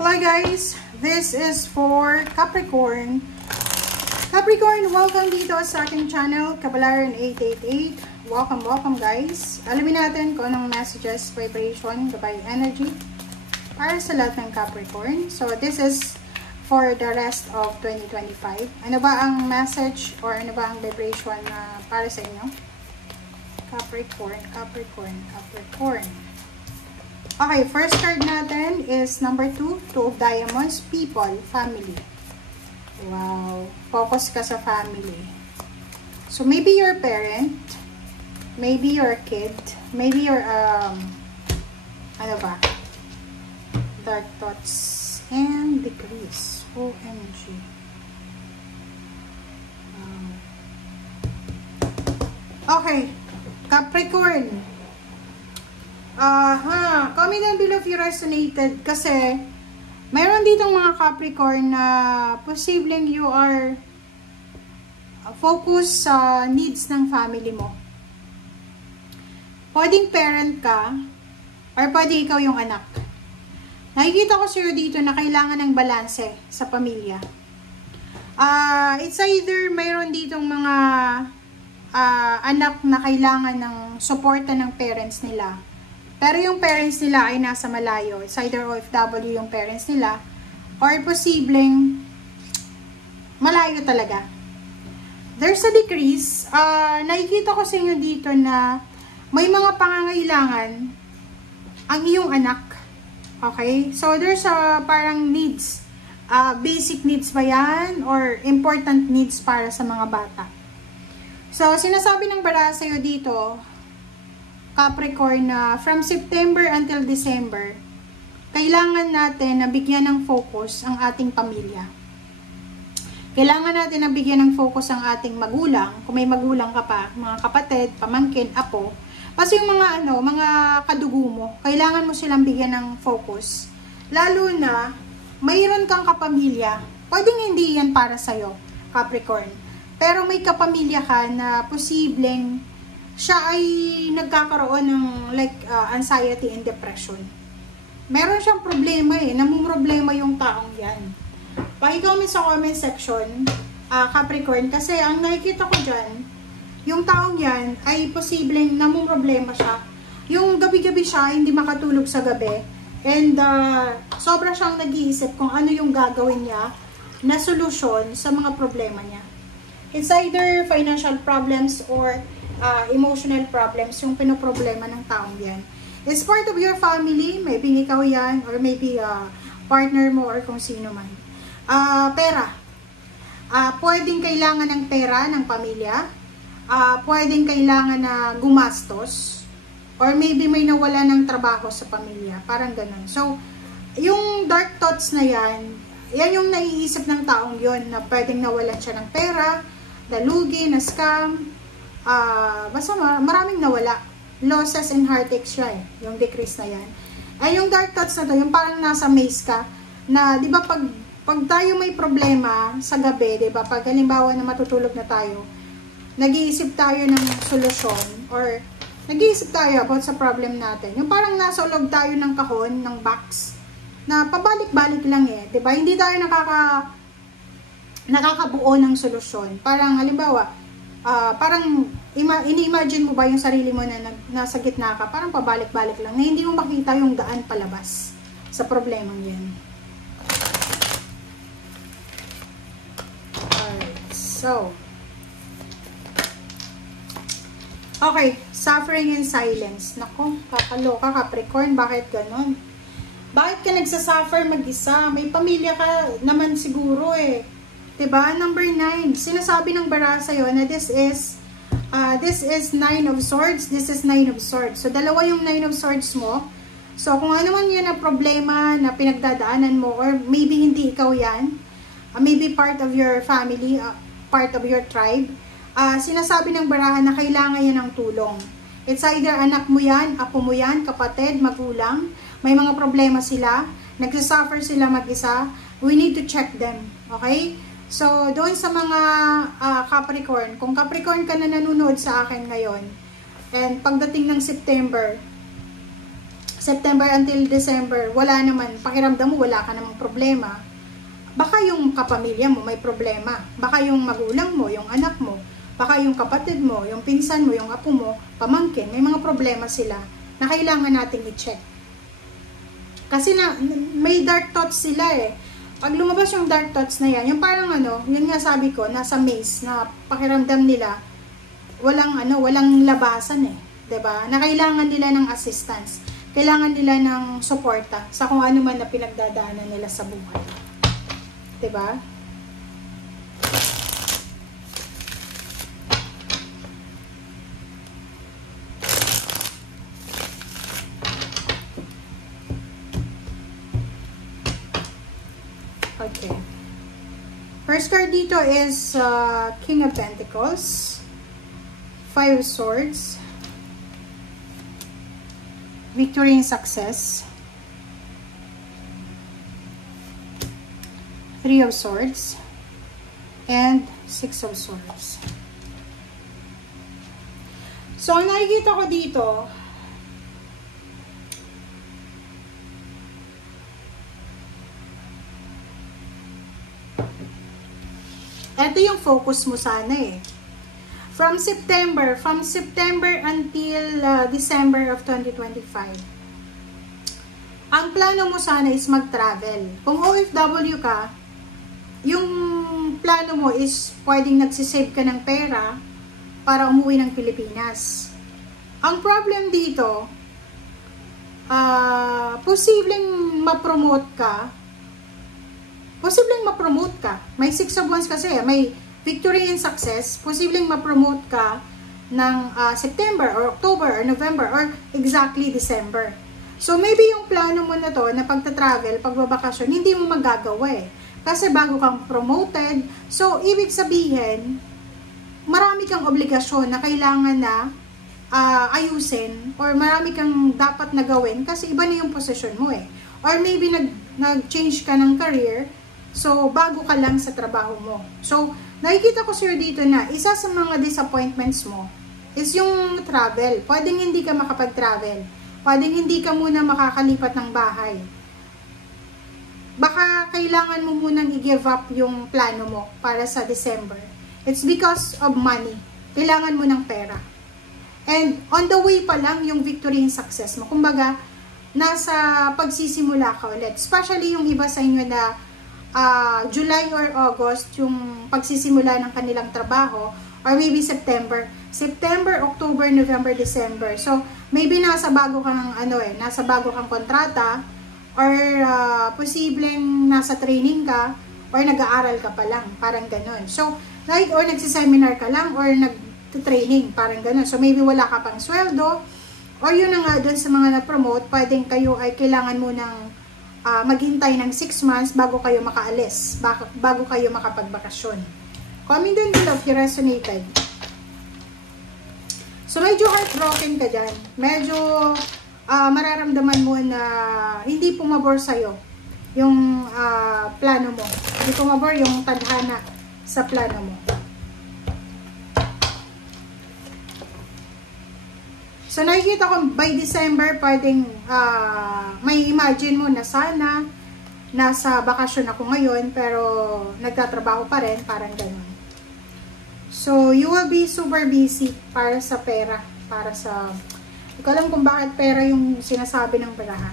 Hello guys, this is for Capricorn. Capricorn, welcome dito sa aking channel, Kabalaran 888. Welcome guys. Alamin natin kung anong messages, vibration, gabay energy para sa lahat ng Capricorn. So this is for the rest of 2025. Ano ba ang message or ano ba ang vibration na para sa inyo? Capricorn. Okay, first card natin is number 2, Two of Diamonds, people, family. Wow, focus ka sa family. So maybe your parent, maybe your kid, maybe your ano ba? Dark thoughts and decrease. OMG. Okay, Capricorn. Comment down below if you resonated kasi mayroon ditong mga Capricorn na posibleng you are focus sa needs ng family mo. Pwedeng parent ka or pwede ikaw yung anak. Nakikita ko sa'yo dito na kailangan ng balanse sa pamilya. It's either mayroon ditong mga anak na kailangan ng suporta ng parents nila. Pero yung parents nila ay nasa malayo. It's either OFW yung parents nila or posibleng malayo talaga. There's a decrease. Nakikita ko sa inyo dito na may mga pangangailangan ang iyong anak. Okay? So there's parang needs. Basic needs ba yan? Or important needs para sa mga bata. So sinasabi ng bara sa'yo dito, Capricorn, na from September until December, kailangan natin na bigyan ng focus ang ating pamilya. Kailangan natin na bigyan ng focus ang ating magulang, kung may magulang ka pa, mga kapatid, pamangkin, apo. Kasi yung mga kadugo mo, kailangan mo silang bigyan ng focus. Lalo na, mayroon kang kapamilya, pwedeng hindi yan para sa'yo, Capricorn. Pero may kapamilya ka na posibleng siya ay nagkakaroon ng anxiety and depression. Meron siyang problema namumroblema yung taong yan. Paki-comment sa comment section, Capricorn, kasi ang nakikita ko dyan, yung taong yan ay posibleng namumroblema siya. Yung gabi-gabi siya, hindi makatulog sa gabi, and sobra siyang nag-iisip kung ano yung gagawin niya na solusyon sa mga problema niya. It's either financial problems or emotional problems yung pinoproblema ng taong yan. It's part of your family, maybe ikaw yan, or maybe partner mo, or kung sino man. Pera. Pwedeng kailangan ng pera ng pamilya. Pwedeng kailangan na gumastos. Or maybe may nawala ng trabaho sa pamilya. Parang ganun. So, yung dark thoughts na yan yung naiisip ng taong yon na pwedeng nawalan siya ng pera, nalugi, na-scam, basta maraming nawala. Losses and heartaches siya yung decrease na yan. Ay, yung dark thoughts na to, yung parang nasa maze ka, na, di ba, pag tayo may problema sa gabi, di ba, pag halimbawa na matutulog na tayo, nag-iisip tayo ng solusyon, or nag-iisip tayo about sa problem natin. Yung parang nasa ulog tayo ng kahon, ng box, na pabalik-balik lang di ba? Hindi tayo nakakabuo ng solusyon. Parang, halimbawa, parang ini-imagine mo ba yung sarili mo na nasa gitna ka, parang pabalik-balik lang, na hindi mo makita yung daan palabas sa problemang yan. Alright, so okay, suffering in silence. Nako, kakaloka Capricorn, bakit ganon? Bakit ka nagsasuffer mag-isa? May pamilya ka naman siguro diba? Number 9. Sinasabi ng bara sa'yo na this is 9 of swords, this is 9 of swords. So, dalawa yung 9 of swords mo. So, kung ano man yan na problema na pinagdadaanan mo, or maybe hindi ikaw yan, maybe part of your family, part of your tribe, sinasabi ng barahan na kailangan yan ng tulong. It's either anak mo yan, apo mo yan, kapatid, magulang, may mga problema sila, nagsasuffer sila mag-isa, we need to check them, okay? So, doon sa mga Capricorn, kung Capricorn ka na nanonood sa akin ngayon, and pagdating ng September, September until December, wala naman, pakiramdam mo wala ka namang problema. Baka yung kapamilya mo may problema. Baka yung magulang mo, yung anak mo, baka yung kapatid mo, yung pinsan mo, yung apo mo, pamangkin, may mga problema sila na kailangan nating i-check. Kasi may dark thoughts sila eh. Pag lumabas yung dark thoughts na yan, yung parang yun nga sabi ko, nasa maze, na pakiramdam nila, walang labasan eh. 'Di ba? Na kailangan nila ng assistance. Kailangan nila ng suporta sa kung ano man na pinagdadaanan nila sa buhay. 'Di ba? Okay. First card dito is King of Pentacles, Five of Swords, Victory and Success, Three of Swords, and Six of Swords. So, ang nakikita ko dito, ito yung focus mo sana eh. From September until December of 2025. Ang plano mo sana is mag-travel. Kung OFW ka, yung plano mo is pwedeng nagsisave ka ng pera para umuwi ng Pilipinas. Ang problem dito, posibleng ma-promote ka. May 6 of Wands kasi, may Victory and Success, posibleng ma-promote ka ng September or October or November or exactly December. So maybe yung plano mo na to na pagta-travel, pagbabakasyon, hindi mo magagawa eh. Kasi bago kang promoted, so ibig sabihin, marami kang obligasyon na kailangan na ayusin or marami kang dapat na gawin kasi iba na yung posisyon mo eh. Or maybe nag-change ka ng career, so bago ka lang sa trabaho mo. So nakikita ko sir dito na isa sa mga disappointments mo is yung travel. Pwedeng hindi ka makapag-travel. Pwedeng hindi ka muna makakalipat ng bahay. Baka kailangan mo munang i-give up yung plano mo para sa December. It's because of money. Kailangan mo ng pera. And on the way pa lang yung victory and success mo. Kumbaga, nasa pagsisimula ka ulit. Especially yung iba sa inyo na July or August yung pagsisimula ng kanilang trabaho, or maybe September, October, November, December. So maybe nasa bago kang kontrata, or posibleng nasa training ka, or nag-aaral ka pa lang, parang ganon. So or nagsiseminar ka lang, or nag-training, parang ganon. So maybe wala ka pang sweldo, or yun na nga dun sa mga na-promote, pwedeng kayo ay kailangan mo ng maghintay ng 6 months bago kayo makaalis, bago kayo makapagbakasyon. Comment down below if you resonated. So, medyo heartbroken ka dyan. Medyo mararamdaman mo na hindi pumabor sa'yo yung plano mo. Hindi pumabor yung tadhana sa plano mo. So, nakikita ko by December, pwedeng may imagine mo na sana nasa bakasyon ako ngayon, pero nagtatrabaho pa rin, parang ganun. So, you will be super busy para sa pera, hindi ko alam kung bakit pera yung sinasabi ng baraha.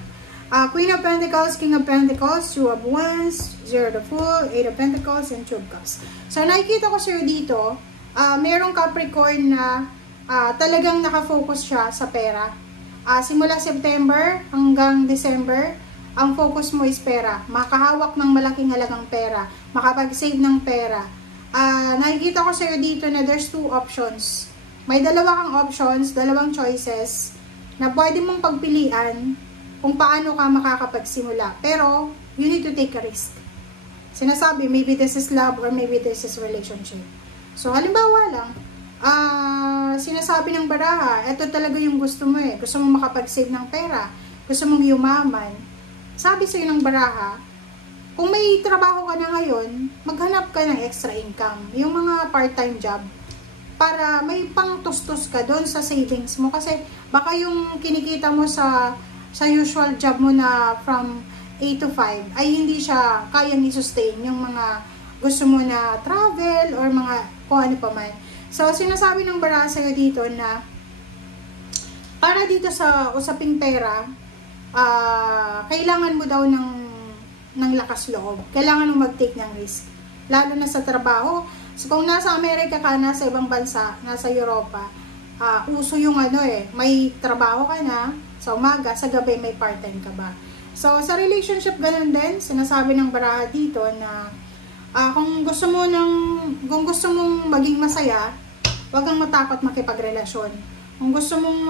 Queen of Pentacles, King of Pentacles, Two of Wands, Zero the Fool, Eight of Pentacles, and Two of Cups. So, nakikita ko sir dito, merong Capricorn na talagang nakafocus siya sa pera. Simula September hanggang December, ang focus mo is pera. Makahawak ng malaking halagang pera. Makapag-save ng pera. Nakikita ko sa'yo dito na there's 2 options. May dalawa kang options, dalawang choices na pwede mong pagpilian kung paano ka makakapagsimula. Pero, you need to take a risk. Sinasabi, maybe this is love or maybe this is relationship. So, halimbawa lang, sinasabi ng baraha, ito talaga yung gusto mo eh. Gusto mo makapag-save ng pera. Gusto mong yumaman. Sabi sa'yo ng baraha, kung may trabaho ka na ngayon, maghanap ka ng extra income. Yung mga part-time job. Para may pang-tustos ka doon sa savings mo. Kasi baka yung kinikita mo sa sa usual job mo na from 8 to 5, ay hindi siya kayang i-sustain yung mga gusto mo na travel or mga kung ano pa man. So, sinasabi ng baraha sa'yo dito na para dito sa usaping pera, kailangan mo daw ng lakas loob. Kailangan mo mag-take ng risk. Lalo na sa trabaho. So, kung nasa Amerika ka, nasa ibang bansa, nasa Europa, uso yung may trabaho ka na, sa umaga, sa gabi may part-time ka ba. So, sa relationship, ganun din. Sinasabi ng baraha dito na kung gusto mong maging masaya, huwag kang matakot makipagrelasyon. Kung gusto mong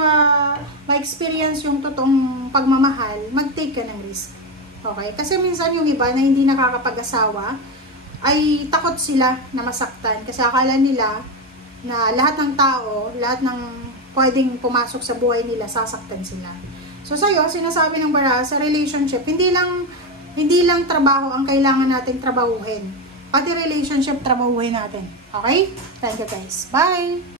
ma-experience yung totoong pagmamahal, mag-take ka ng risk. Okay? Kasi minsan yung iba na hindi nakakapag-asawa, ay takot sila na masaktan. Kasi akala nila na lahat ng tao, lahat ng pwedeng pumasok sa buhay nila, sasaktan sila. So sa'yo, sinasabi ng baraha, sa relationship, hindi lang trabaho ang kailangan natin trabahuhin. Pati relationship, trabahuhin natin. Okay? Thank you guys. Bye!